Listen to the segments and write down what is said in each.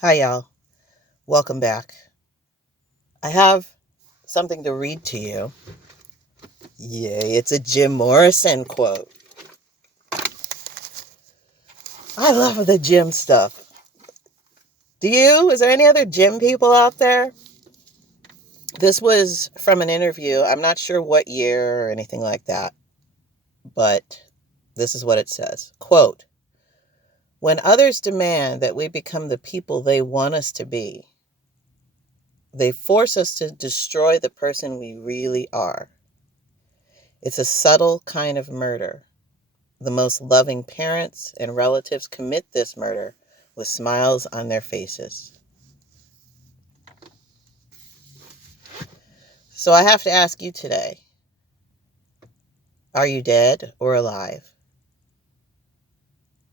Hi, y'all. Welcome back. I have something to read to you. Yay, it's a Jim Morrison quote. I love the Jim stuff. Do you? Is there any other Jim people out there? This was from an interview. I'm not sure what year or anything like that, but this is what it says. Quote, when others demand that we become the people they want us to be, they force us to destroy the person we really are. It's a subtle kind of murder. The most loving parents and relatives commit this murder with smiles on their faces. So I have to ask you today, are you dead or alive?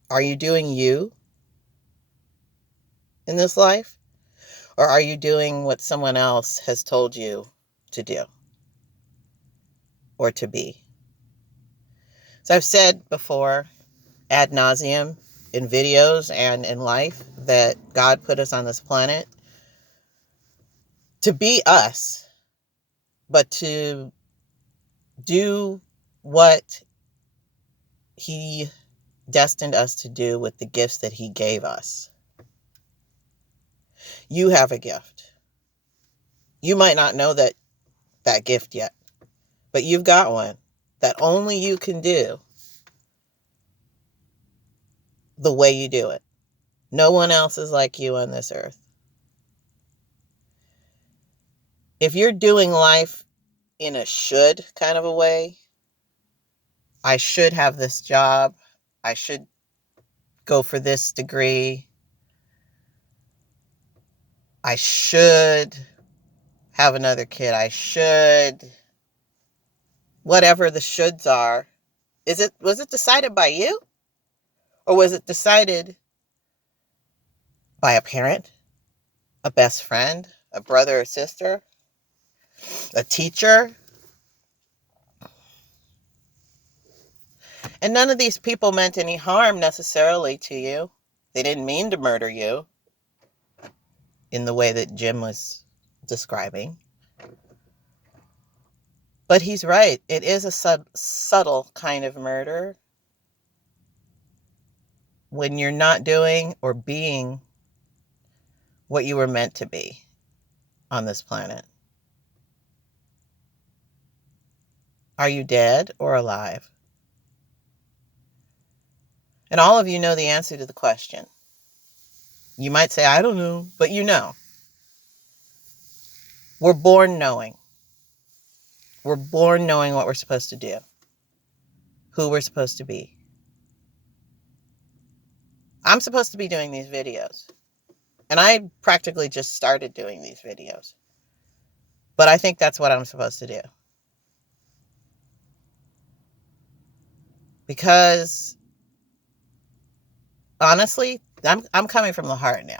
Are you doing you in this life? Or are you doing what someone else has told you to do or to be? So I've said before, ad nauseum, in videos and in life, that God put us on this planet to be us, but to do what He destined us to do with the gifts that He gave us. You have a gift. You might not know that gift yet, but you've got one that only you can do the way you do it. No one else is like you on this earth. If you're doing life in a should kind of a way, I should have this job, I should go for this degree, I should have another kid, I should, whatever the shoulds are, was it decided by you? Or was it decided by a parent, a best friend, a brother or sister, a teacher? And none of these people meant any harm necessarily to you. They didn't mean to murder you in the way that Jim was describing. But he's right. It is a subtle kind of murder when you're not doing or being what you were meant to be on this planet. Are you dead or alive? And all of you know the answer to the question. You might say, I don't know, but you know. We're born knowing. We're born knowing what we're supposed to do, who we're supposed to be. I'm supposed to be doing these videos. And I practically just started doing these videos. But I think that's what I'm supposed to do. Because honestly, I'm coming from the heart now.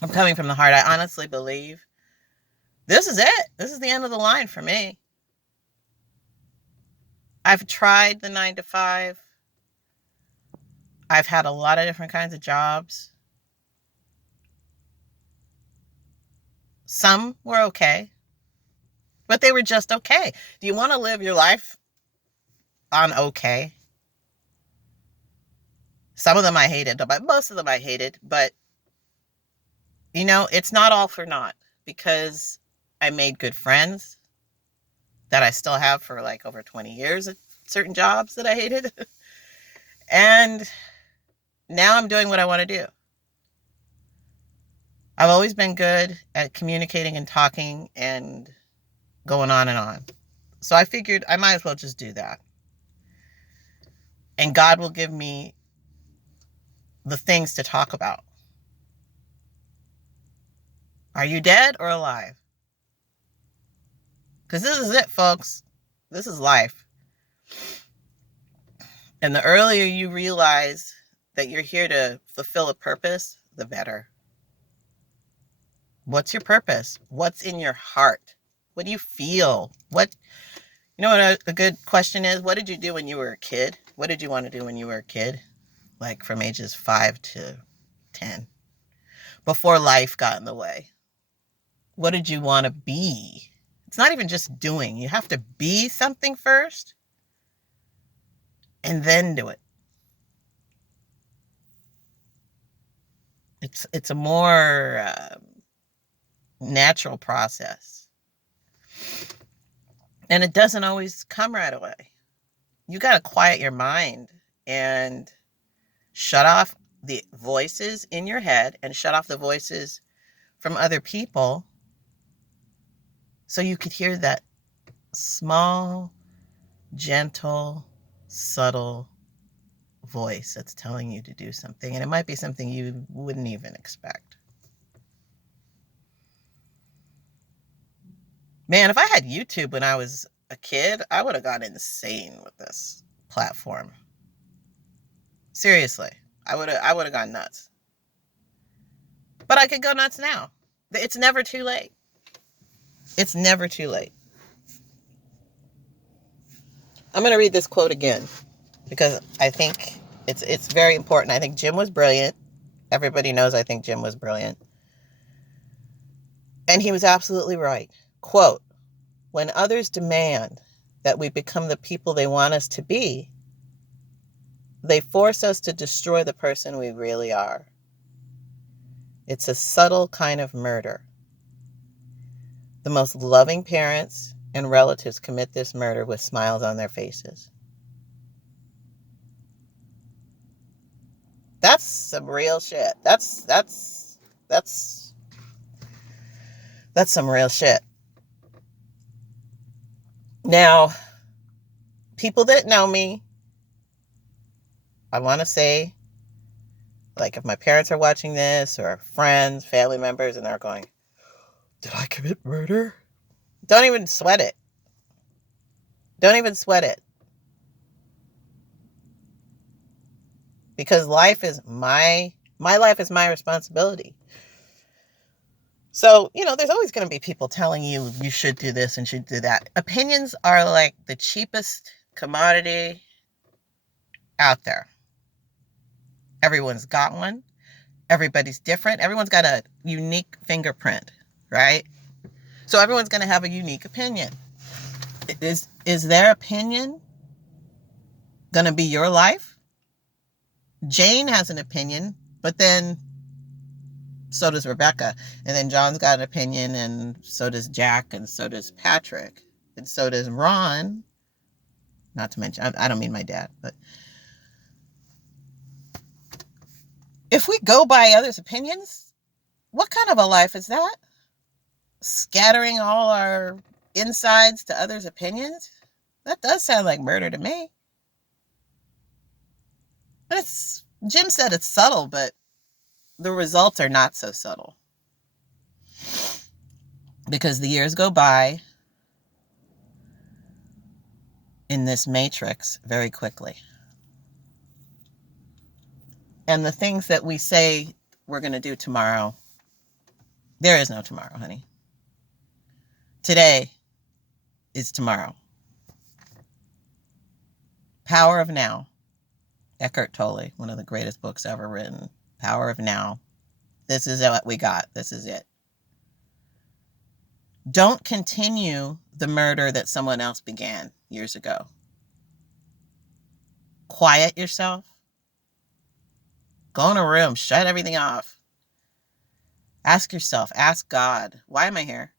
I'm coming from the heart. I honestly believe this is it. This is the end of the line for me. I've tried the 9 to 5. I've had a lot of different kinds of jobs. Some were okay, but they were just okay. Do you want to live your life on okay? Some of them I hated, but most of them I hated. But, it's not all for naught, because I made good friends that I still have for like over 20 years at certain jobs that I hated. And now I'm doing what I want to do. I've always been good at communicating and talking and going on and on. So I figured I might as well just do that. And God will give me the things to talk about. Are you dead or alive? Because this is it, folks. This is life. And the earlier you realize that you're here to fulfill a purpose, the better. What's your purpose? What's in your heart? What do you feel? What a good question is? What did you do when you were a kid? What did you want to do when you were a kid? Like from ages 5 to 10. before life got in the way? What did you want to be? It's not even just doing. You have to be something first and then do it. It's a more natural process. And it doesn't always come right away. You got to quiet your mind and shut off the voices in your head and shut off the voices from other people so you could hear that small, gentle, subtle voice that's telling you to do something. And it might be something you wouldn't even expect. Man, if I had YouTube when I was a kid, I would have gone insane with this platform. Seriously, I would have gone nuts. But I could go nuts now. It's never too late. It's never too late. I'm going to read this quote again because I think it's very important. I think Jim was brilliant. Everybody knows I think Jim was brilliant. And he was absolutely right. Quote, "When others demand that we become the people they want us to be, they force us to destroy the person we really are. It's a subtle kind of murder. The most loving parents and relatives commit this murder with smiles on their faces." That's some real shit. That's some real shit. Now, people that know me, I want to say, like if my parents are watching this or friends, family members, and they're going, "Did I commit murder?" Don't even sweat it. Don't even sweat it. Because life is my life is my responsibility. So, there's always going to be people telling you you should do this and should do that. Opinions are like the cheapest commodity out there. Everyone's got one. Everybody's different. Everyone's got a unique fingerprint, right? So everyone's going to have a unique opinion. Is their opinion going to be your life? Jane has an opinion, but then so does Rebecca. And then John's got an opinion, and so does Jack, and so does Patrick, and so does Ron. Not to mention, I don't mean my dad, but if we go by others' opinions, what kind of a life is that? Scattering all our insides to others' opinions? That does sound like murder to me. But Jim said it's subtle, but the results are not so subtle. Because the years go by in this matrix very quickly. And the things that we say we're going to do tomorrow, there is no tomorrow, honey. Today is tomorrow. Power of Now. Eckhart Tolle, one of the greatest books ever written. Power of Now. This is what we got. This is it. Don't continue the murder that someone else began years ago. Quiet yourself. Go in a room. Shut everything off. Ask yourself. Ask God, why am I here?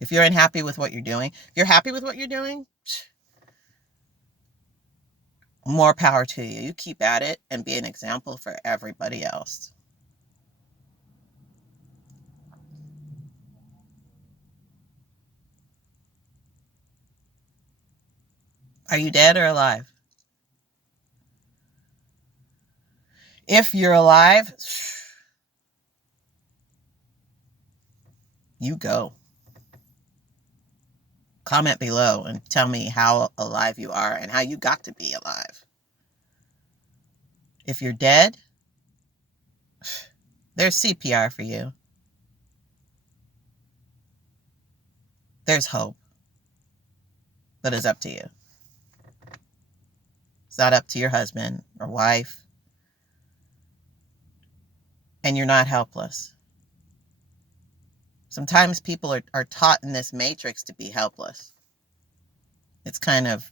If you're unhappy with what you're doing, if you're happy with what you're doing, more power to you. You keep at it and be an example for everybody else. Are you dead or alive? If you're alive, you go. Comment below and tell me how alive you are and how you got to be alive. If you're dead, there's CPR for you. There's hope. But it's up to you. It's not up to your husband or wife. and you're not helpless. Sometimes people are taught in this matrix to be helpless. It's kind of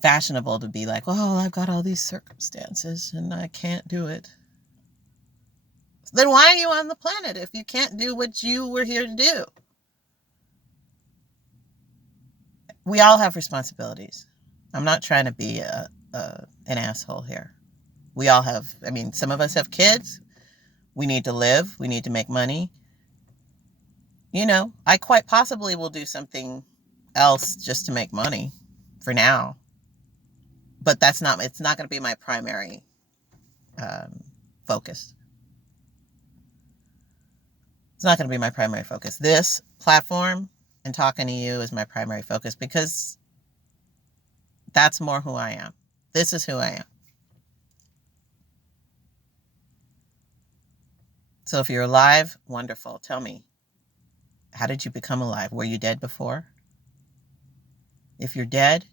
fashionable to be like, oh, I've got all these circumstances and I can't do it. Then why are you on the planet if you can't do what you were here to do? We all have responsibilities. I'm not trying to be an asshole here. We all have, some of us have kids. We need to live. We need to make money. I quite possibly will do something else just to make money for now. But it's not going to be my primary focus. It's not going to be my primary focus. This platform and talking to you is my primary focus because that's more who I am. This is who I am. So if you're alive, wonderful. Tell me, how did you become alive? Were you dead before? If you're dead,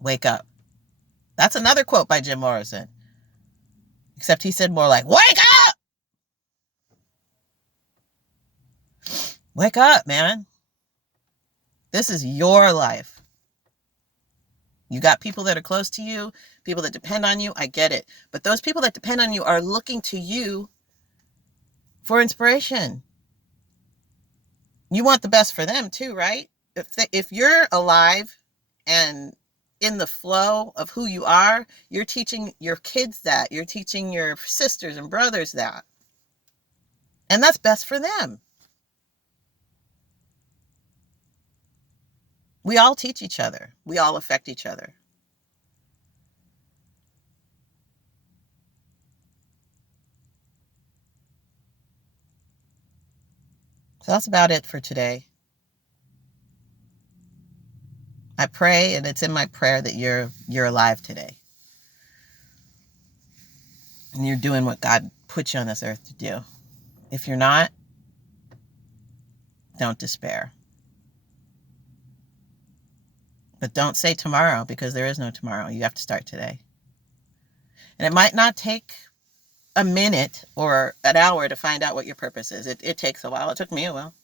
wake up. That's another quote by Jim Morrison. Except he said more like, wake up! Wake up, man. This is your life. You got people that are close to you, people that depend on you. I get it. But those people that depend on you are looking to you for inspiration. You want the best for them too, right? If you're alive and in the flow of who you are, you're teaching your kids that. You're teaching your sisters and brothers that. And that's best for them. We all teach each other. We all affect each other. So that's about it for today. I pray, and it's in my prayer, that you're alive today. And you're doing what God put you on this earth to do. If you're not, don't despair. But don't say tomorrow, because there is no tomorrow. You have to start today. And it might not take a minute or an hour to find out what your purpose is. It takes a while. It took me a while.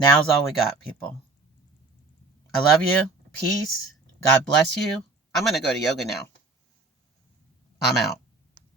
Now's all we got, people. I love you. Peace. God bless you. I'm going to go to yoga now. I'm out.